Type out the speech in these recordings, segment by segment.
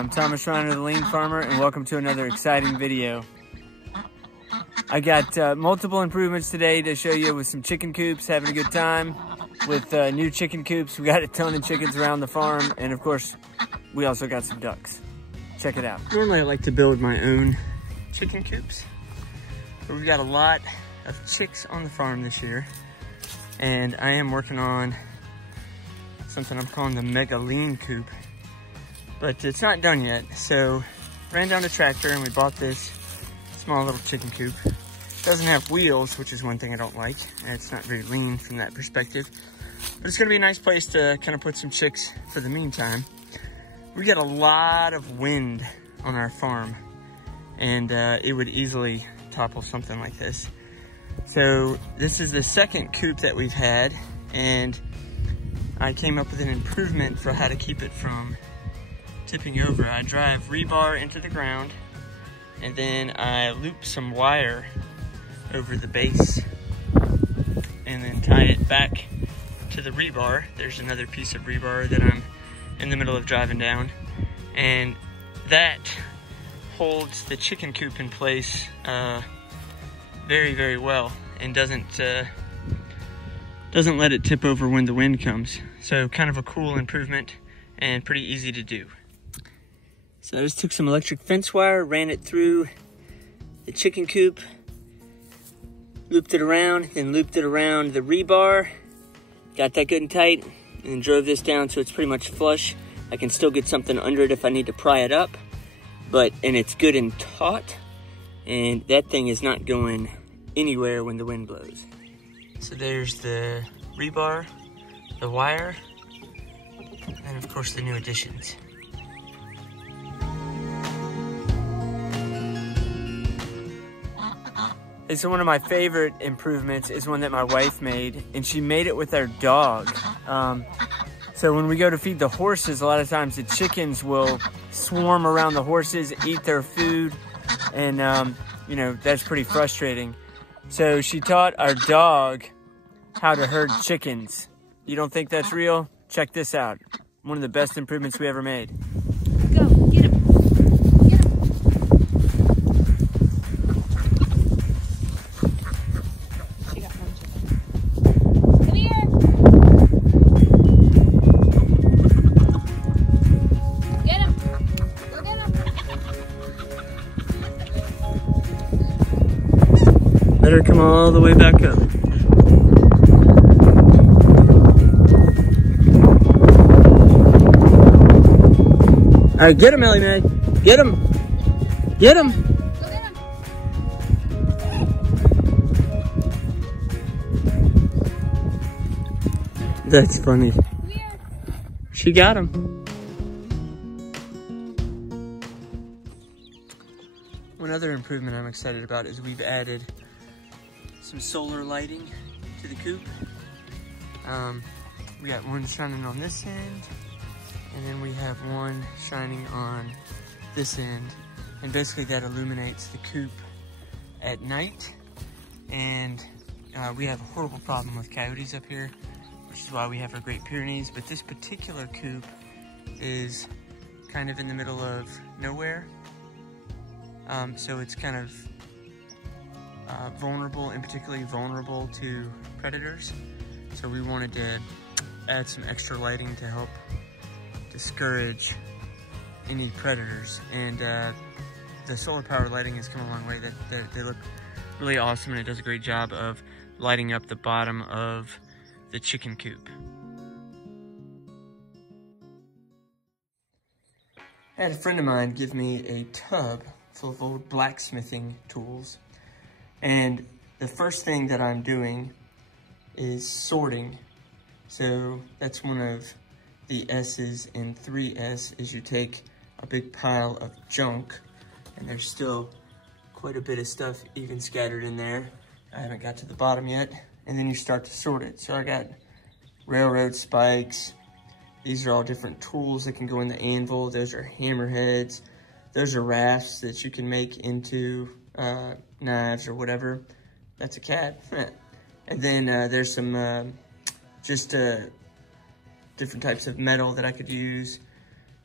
I'm Thomas Reiner, the Lean Farmer, and welcome to another exciting video. I got multiple improvements today to show you with some chicken coops, having a good time with new chicken coops. We got a ton of chickens around the farm, and of course, we also got some ducks. Check it out. Normally I like to build my own chicken coops, but we've got a lot of chicks on the farm this year, and I am working on something I'm calling the Mega Lean Coop, but it's not done yet. So ran down the tractor and we bought this small little chicken coop. Doesn't have wheels, which is one thing I don't like. It's not very lean from that perspective, but it's gonna be a nice place to kind of put some chicks for the meantime. We get a lot of wind on our farm, and it would easily topple something like this. So this is the second coop that we've had, and I came up with an improvement for how to keep it from tipping over. I drive rebar into the ground, and then I loop some wire over the base and then tie it back to the rebar. There's another piece of rebar that I'm in the middle of driving down, and that holds the chicken coop in place very, very well, and doesn't let it tip over when the wind comes. So kind of a cool improvement and pretty easy to do. So I just took some electric fence wire, ran it through the chicken coop, looped it around, then looped it around the rebar, got that good and tight, and then drove this down so it's pretty much flush. I can still get something under it if I need to pry it up, and it's good and taut, and that thing is not going anywhere when the wind blows. So there's the rebar, the wire, and of course the new additions. And so one of my favorite improvements is one that my wife made, and she made it with our dog. So when we go to feed the horses, a lot of times the chickens will swarm around the horses, eat their food, and you know, that's pretty frustrating. So she taught our dog how to herd chickens. You don't think that's real? Check this out. One of the best improvements we ever made. Go, get him. Get him. She got one chicken. Come here. Get him. Go get him. Let her come all the way back up. All right, get him, Ellie Mae. Get him. Get him. Go get him. That's funny. Come here. She got him. One other improvement I'm excited about is we've added some solar lighting to the coop. We got one shining on this end, and then we have one shining on this end, and basically that illuminates the coop at night. And we have a horrible problem with coyotes up here, which is why we have our Great Pyrenees, but this particular coop is kind of in the middle of nowhere, so it's kind of vulnerable, and particularly vulnerable to predators. So we wanted to add some extra lighting to help discourage any predators, and the solar power lighting has come a long way. They look really awesome, and it does a great job of lighting up the bottom of the chicken coop. I had a friend of mine give me a tub full of old blacksmithing tools, and the first thing that I'm doing is sorting. So that's one of the S's in 3S, is you take a big pile of junk, and there's still quite a bit of stuff even scattered in there. I haven't got to the bottom yet. And then you start to sort it. So I got railroad spikes. These are all different tools that can go in the anvil. Those are hammerheads. Those are rafts that you can make into knives or whatever. That's a cat. And then there's some just different types of metal that I could use.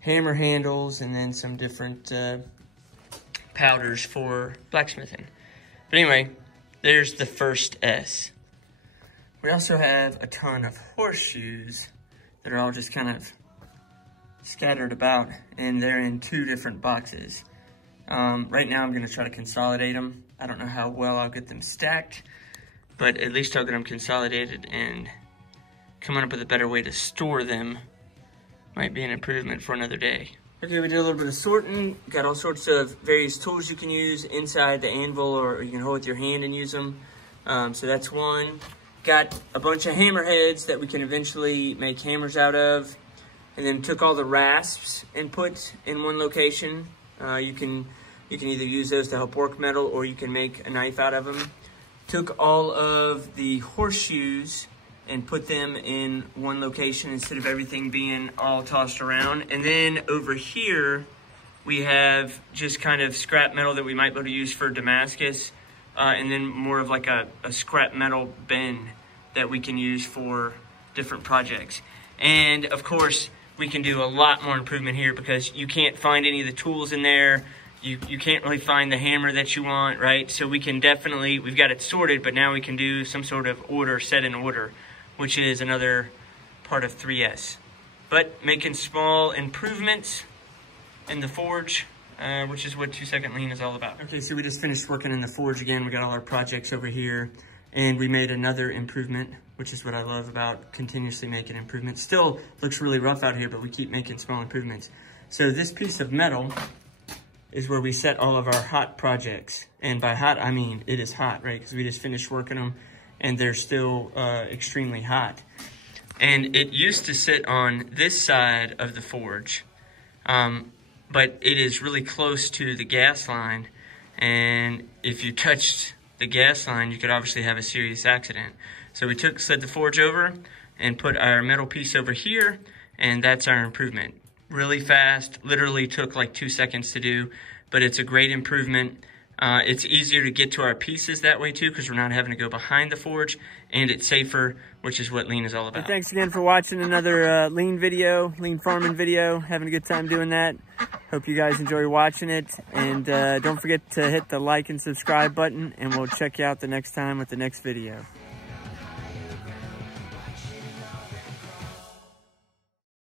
hammer handles, and then some different powders for blacksmithing. But anyway, there's the first S. We also have a ton of horseshoes that are all just kind of scattered about, and they're in 2 different boxes. Right now I'm gonna try to consolidate them. I don't know how well I'll get them stacked, but at least I'll get them consolidated, and coming up with a better way to store them might be an improvement for another day. Okay, we did a little bit of sorting. Got all sorts of various tools you can use inside the anvil, or you can hold with your hand and use them. So that's one. Got a bunch of hammer heads that we can eventually make hammers out of. And then took all the rasps and put in one location. You can either use those to help work metal, or you can make a knife out of them. Took all of the horseshoes and put them in one location instead of everything being all tossed around. And then over here, we have just kind of scrap metal that we might be able to use for Damascus, and then more of like a scrap metal bin that we can use for different projects. And of course, we can do a lot more improvement here because you can't find any of the tools in there. You can't really find the hammer that you want, right? So we can definitely, we've got it sorted, but now we can do some sort of order, set in order, which is another part of 3S. But making small improvements in the forge, which is what 2-second lean is all about. Okay, so we just finished working in the forge again. We got all our projects over here, and we made another improvement, which is what I love about continuously making improvements. Still looks really rough out here, but we keep making small improvements. So this piece of metal is where we set all of our hot projects. And by hot, I mean it is hot, right? Because we just finished working them, and they're still extremely hot. And it used to sit on this side of the forge, but it is really close to the gas line. And if you touched the gas line, you could obviously have a serious accident. So we slid the forge over and put our metal piece over here, and that's our improvement. Really fast, literally took like 2 seconds to do, but it's a great improvement. It's easier to get to our pieces that way too, because we're not having to go behind the forge, and it's safer, which is what lean is all about. Well, thanks again for watching another lean farming video. Having a good time doing that. Hope you guys enjoy watching it, and don't forget to hit the like and subscribe button, and we'll check you out the next time with the next video.